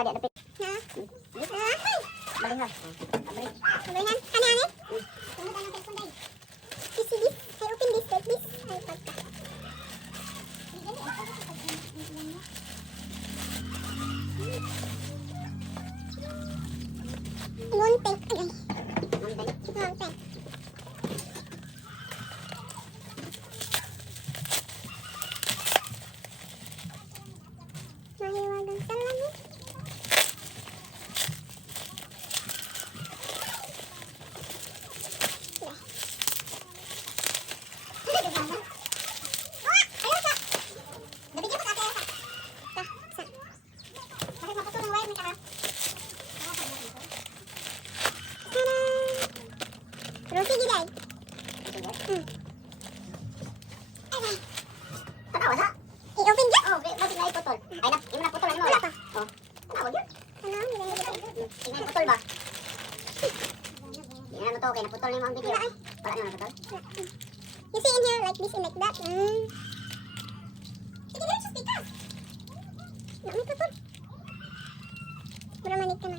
Ada dapit. Ha? Balik ha. Balik. Balikan. Ano? You see this? I open this like this. Ay, pagka. Mountain. Agay. Mountain. Mahiwagang salamin. Rosi gilay. Tanawa na. I-open dyan? Oh, bakit na iputol? Ay na, yung naputol ano mo? Wala pa. Oh. Tanawa dyan. Ano? Tingnan putol ba? Tingnan mo to, okay, naputol na yung mga video. Wala ay. Wala na naputol? You see in here like this and like that. Sige na, sus dito. May tutol. Pura manig ka na.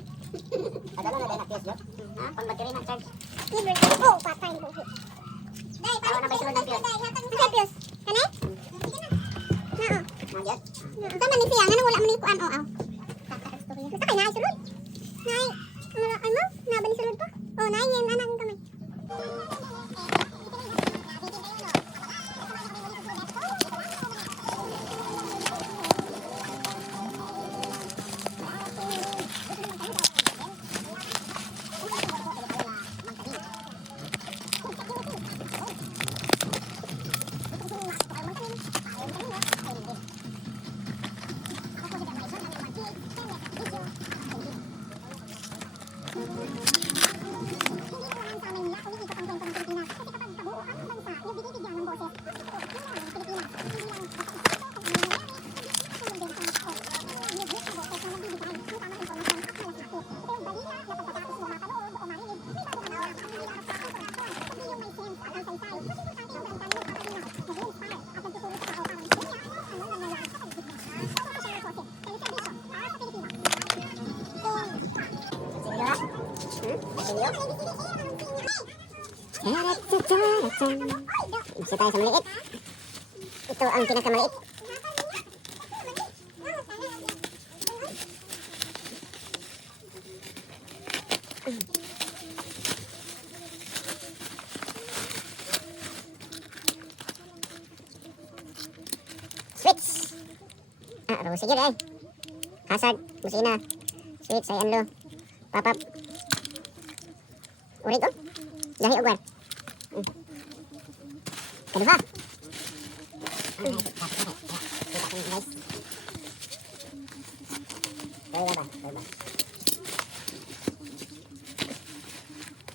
Adala na dahil na fuse dyan. Ha? Pang battery na charge. Libre. Oh, patay mo. Dai, Tawa na ba yung sulod ng fuse? Ano fuse? Kanay? Oo. Nandiyan? Sama ni siya, nga wala man ni kuan o aw. Basta kay naay sulod. Naay, ano? Naba ni sulod pa? Oh, naay yan anak ng kamay. Bisa tayo sa maliit. Ito ang pinakamaliit. Switch. Sige deh. Hazard, busina. Switch, ay anlo. Pop up. Urit oh. Jahi ugwan. Kedua.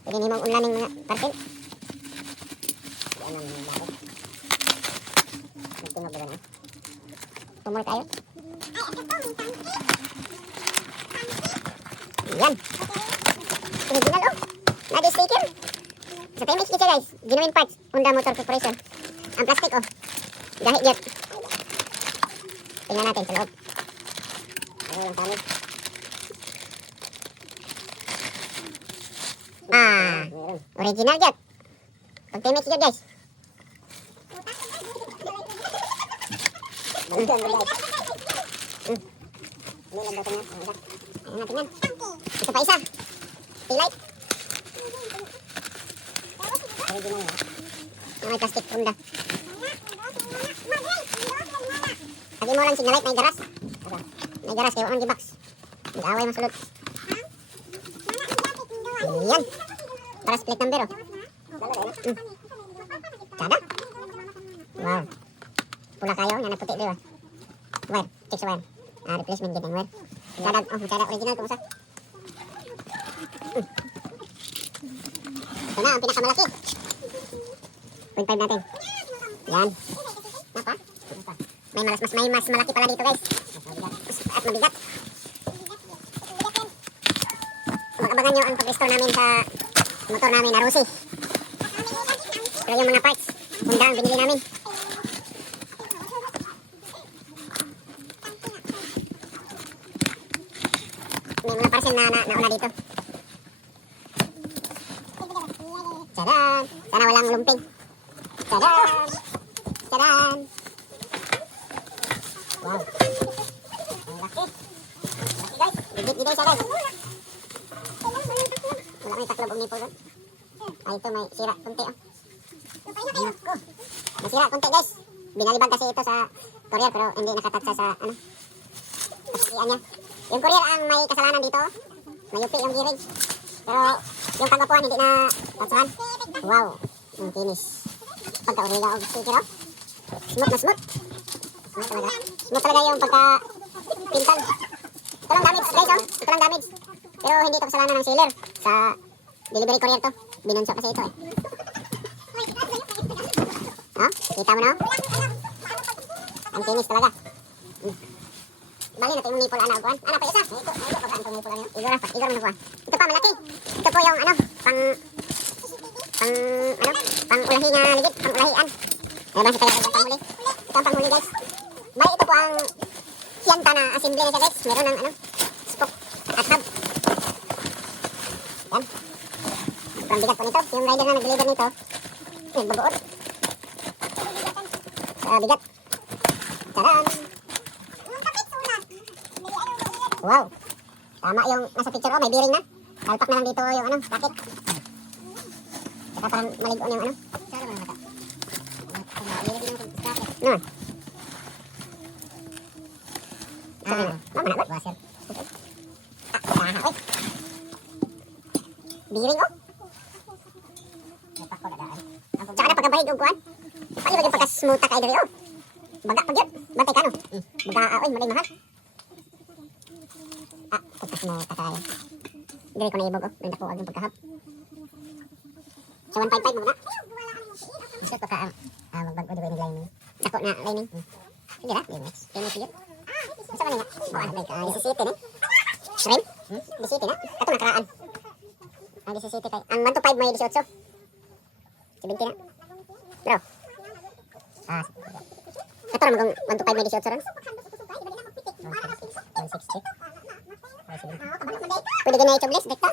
Pwede ni mong unlaning mga parcel. Yan ang mga bakit. Nagtunog ba na? Tumol tayo. Yan. Original oh. Nadi sticker. Sa tayo may sticker guys. Genuine parts. Honda Motor Corporation. Ang plastic oh. Dahil jet. Tingnan natin sa loob. Ano yung kami? Original jet. Pag tayo may sticker guys. Tingnan natin. Ito pa isa. Taillight. Original na. May plastic Honda. Lagi mo lang signal light, may garas. May garas, kaya ang di-box. Nag-away masulot. Yan. Para split number oh. Kada. Wow. Pula kayo, yan na puti diba? Wire, check sa wire. Replacement din ang wire. Kada, original kung sa. Ito na, ang pinakamalaki. 0.5 natin. Yan. Napa? May mas malaki pala dito guys. At mabigat. Mag-abangan nyo ang pag-restore namin sa motor namin na Rosie. Pero yung mga parts, Honda ang binili namin. may mga parcel na nauna dito. Tadaan! Sana walang lumping. Tadaan! Tadaan! Wow! Ang laki! Laki guys! Ligit siya guys! Wala may taklob ang nipple doon. Ay ito may sira kunti oh. Naku! May sira kunti guys. Binalibag kasi ito sa courier pero hindi nakatatsa sa ano. Kasiyan niya. Yung courier ang may kasalanan dito. Mayupi yung gearing. Pero yung pagkapuan hindi na tatsuhan. Wow! Ang kinis. Pagka-origa o sticker oh. Smooth na smooth. Smooth talaga. Smooth talaga yung pagka-pintal. Ito lang damage guys oh. Ito lang damage. Pero hindi ito kasalanan ng seller. Sa delivery courier to. Binunsyo kasi ito eh. Oh, kita mo na oh. Ang kinis talaga. Bali na ito yung nipple ana kuan. Ana pa isa. Ito pa kanto nipple ano. Igor mo na kuan. Ito pa malaki. Ito po yung ano, pang ulahi nga ligit, pang ulahian. Ano ba sa tayo pang huli? Ito ang panghuli guys. Bali ito po ang siyanta na assembly na siya guys. Meron ng ano, spoke at hub. Yan. Sobrang bigat po nito. Yung rider na nag-deliver nito, nagbabuot. Bigat. Tadaan! Wow! Tama yung nasa picture oh, may bearing na. Talpak na lang dito yung ano, racket. Saka parang maligon yung ano. Saan naman mata? Naman. Mama na ba? Washer. Bearing oh. Tsaka na pagkabahig og kuan. Palibag yung pagka-smooth ka diri oh. Baga pag yun. Bantay ka no. Baga oy, malay mahal. Pagka-smooth ka kayo. Diri ko na ibog oh. Banda ko ang pagkahap. So 1.5 mo na. Gusto ko ka magbago dito yung lining. Sako na lining. Sige ra, lining. Lining sige. Sa kanila. Buwan ba ka? Disisite ni. Shrimp? Disisite na. Kato nakaraan. Ang disisite kay. Ang 1 to 5 mo 18. 70 na. Bro. Ito na magang 1 to 5 may 18 ron. 160. Pwede gina i-chobliss, dekta.